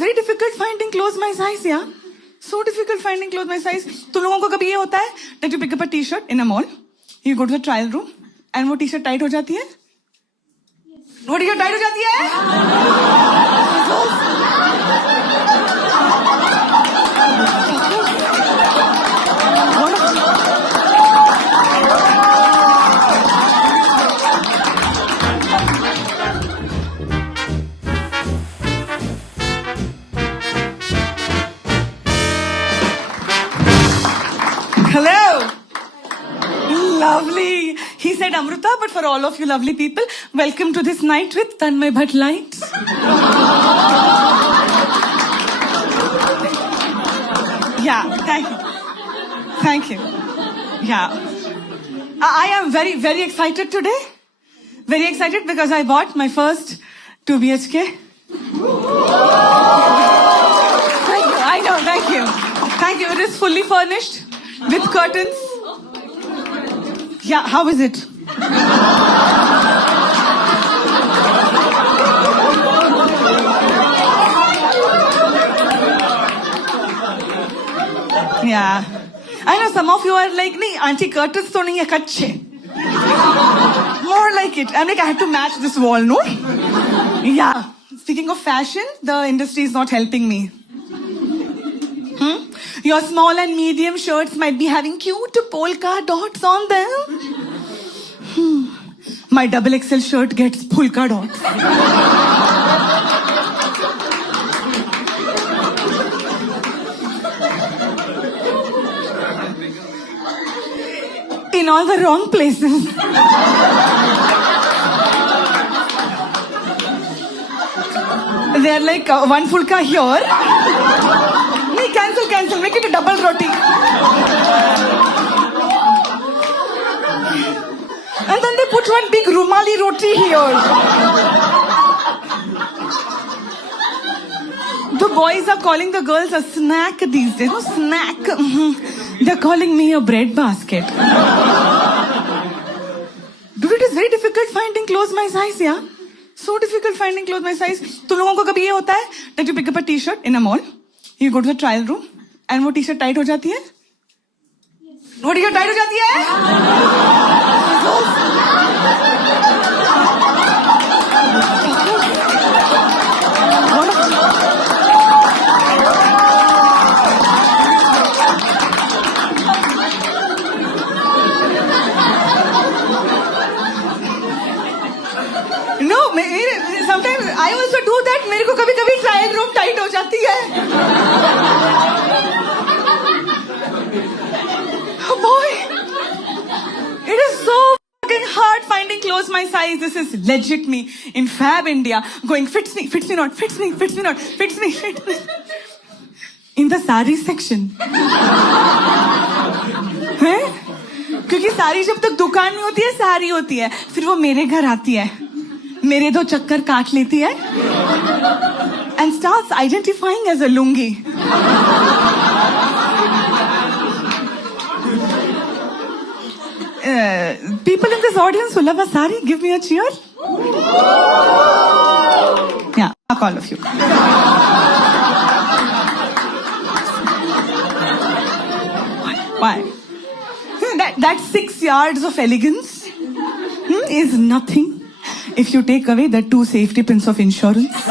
very difficult finding clothes my size, yeah. So difficult finding clothes my size. तुम लोगों को कभी ये होता है that you pick up a t-shirt in a mall, you go to the trial room, and वो t-shirt tight हो जाती है? वो t-shirt tight हो जाती है? Hello. Lovely. He said Amruta, but for all of you lovely people, welcome to this night with Tanmay Bhatt Lights. Yeah, thank you. Thank you. Yeah. I am very, very excited today. Very excited because I bought my first 2 BHK. Thank you. I know, thank you. Thank you. It is fully furnished with curtains. Yeah, how is it? Yeah. I know some of you are like, nahi, auntie, curtains to nahi hai, kache. More like it. I'm like, I had to match this wall, no? Yeah. Speaking of fashion, the industry is not helping me. Your small and medium shirts might be having cute polka dots on them. My double XL shirt gets polka dots. In all the wrong places. They're like one fulka here. Cancel, make it a double roti. And then they put one big rumali roti here. The boys are calling the girls a snack these days. No, snack. They're calling me a bread basket. Dude, it is very difficult finding clothes my size, yeah. So difficult finding clothes my size. तुम लोगों को कभी ये होता है that you pick up a t-shirt in a mall, you go to the trial room, and वो t-shirt tight हो जाती है? वो t-shirt tight हो जाती है? No, sometimes I also do that. मेरे को कभी-कभी trial room tight हो जाती है. Oh boy, it is so fucking hard finding clothes my size. This is legit me in Fab India going fits me not, fits me not, fits me. In the sari section. हैं? क्योंकि सारी जब तक दुकान में होती है सारी होती है, फिर वो मेरे घर आती है, मेरे 2 चक्कर काट लेती है, and starts identifying as a lungi. People in this audience who love a sari, give me a cheer. Yeah, fuck all of you. Why? That 6 yards of elegance is nothing if you take away the 2 safety pins of insurance.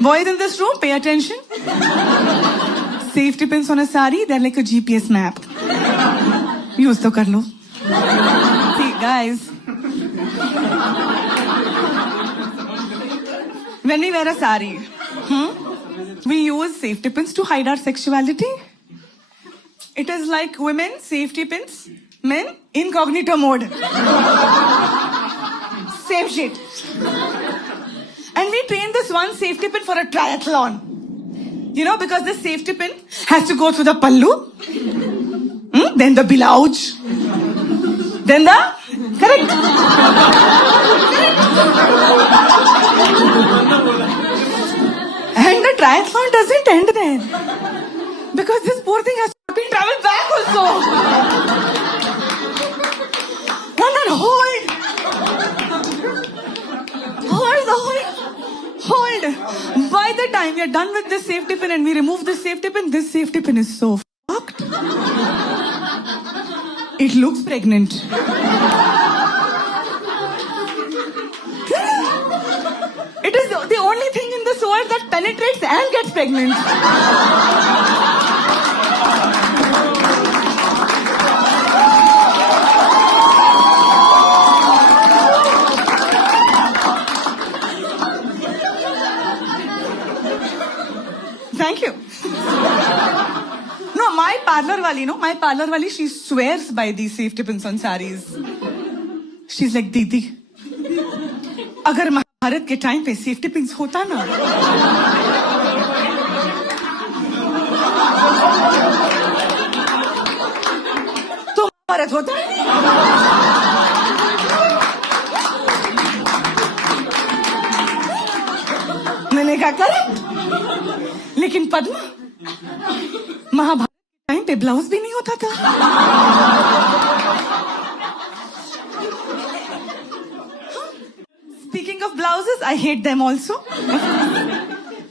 Boys in this room, pay attention. Safety pins on a sari, they're like a GPS map. Use to kar lo. See, guys. When we wear a sari, we use safety pins to hide our sexuality. It is like women, safety pins, men, incognito mode. Same shit. And we train this one safety pin for a triathlon. You know, because this safety pin has to go through the pallu, then the blouse, then the... Correct. And the triathlon doesn't end there. Because this poor thing has to be traveled back also. And then hold. by the time we are done with this safety pin and we remove this safety pin, this safety pin is so fucked. It looks pregnant. It is the only thing in this world that penetrates and gets pregnant. Thank you. No, my parlor wali, she swears by these safety pins on sarees. She's like, Didi, अगर महाभारत के time पे safety pins होता ना, तो महाभारत होता। मैंने कहा correct, लेकिन पद्मा, महाभारत के टाइम पे ब्लाउज भी नहीं होता था। Speaking of blouses, I hate them also.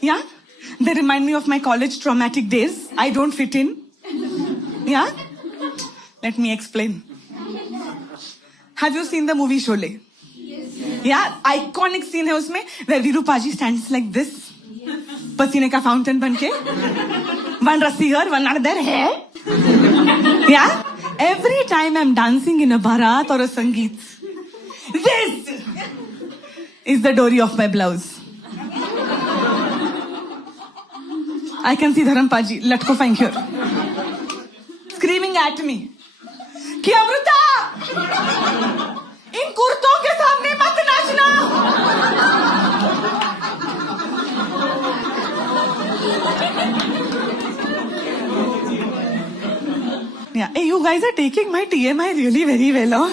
Yeah, they remind me of my college traumatic days. I don't fit in. Yeah, let me explain. Have you seen the movie Sholay? Yeah, iconic scene है उसमें where Virupaji stands like this, पसीने का fountain बनके, one रस्सी here, one another है. Yeah, every time I'm dancing in a barat or a sangeet, this is the dory of my blouse. I can see Dharampaji latkofying here, screaming at me, कि अमृता, इन कुर्तों के सामने मत नाचना। Yeah, hey, you guys are taking my TMI really very well, huh?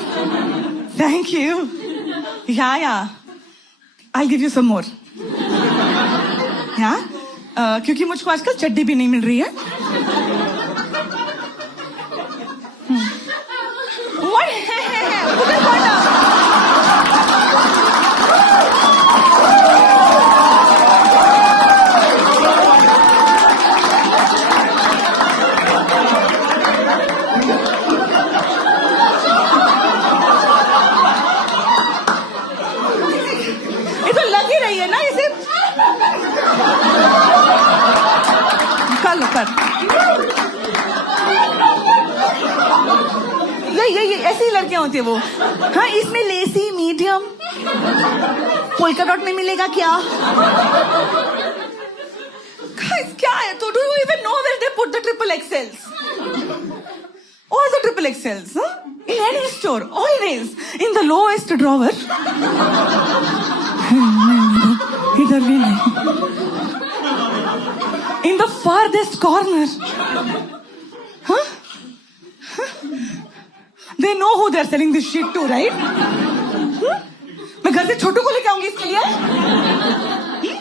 Thank you. Yeah. I'll give you some more. Yeah? क्योंकि मुझको आजकल चड्डी भी नहीं मिल रही है। ये तो लग ही रही है ना इसे। कर ये ऐसी ही लड़कियां होती है वो। हाँ, इसमें लेसी मीडियम पोल्का डॉट में मिलेगा क्या? Guys, क्या है? तो do you even know where they put the triple XLs? All the triple XLs, huh? In any store, always in the lowest drawer. इधर भी नहीं. In the farthest corner. Huh? They know who they're selling this shit to, right? मैं घर से छोटू को लेके आऊंगी इसके लिए।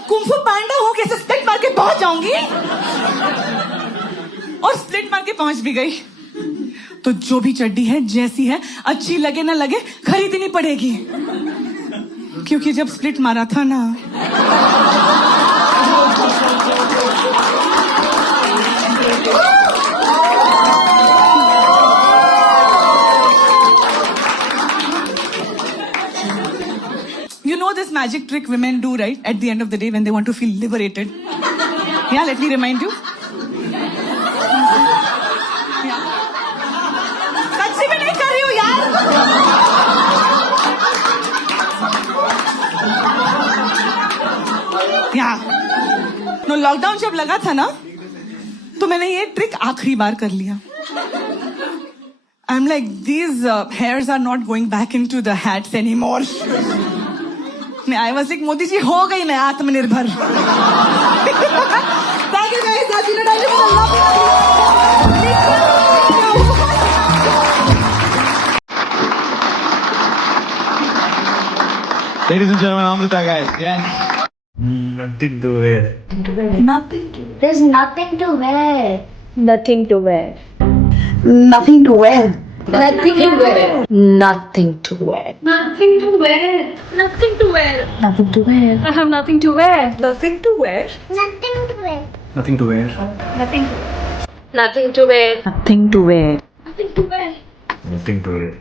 कुंफू पांडा हो कैसे स्प्लिट मार के पहुंच जाऊंगी। और स्प्लिट मार के पहुंच भी गई। तो जो भी चड्डी है जैसी है, अच्छी लगे ना लगे, खरीदनी पड़ेगी। क्योंकि जब स्प्लिट मारा था ना, you know this magic trick women do, right? At the end of the day when they want to feel liberated. Yeah, let me remind you. सच्ची में नहीं कर रही हूँ यार। No, लॉकडाउन जब लगा था ना, तो मैंने ये ट्रिक आखिरी बार कर लिया। I'm like, these hairs are not going back into the hats anymore. I was like, Modi ji हो गई मैं आत्मनिर्भर। Thank you guys, that's it. I love you. Ladies and gentlemen, Amrita guys, yeah. Nothing to wear. There's nothing to wear. Nothing to wear. Nothing to wear. Nothing to wear. Nothing to wear. Nothing to wear. Nothing to wear. Nothing to wear. I have nothing to wear. Nothing to wear. Nothing to wear. Nothing to wear. Nothing. Nothing to wear. Nothing to wear. Nothing to wear. Nothing to wear.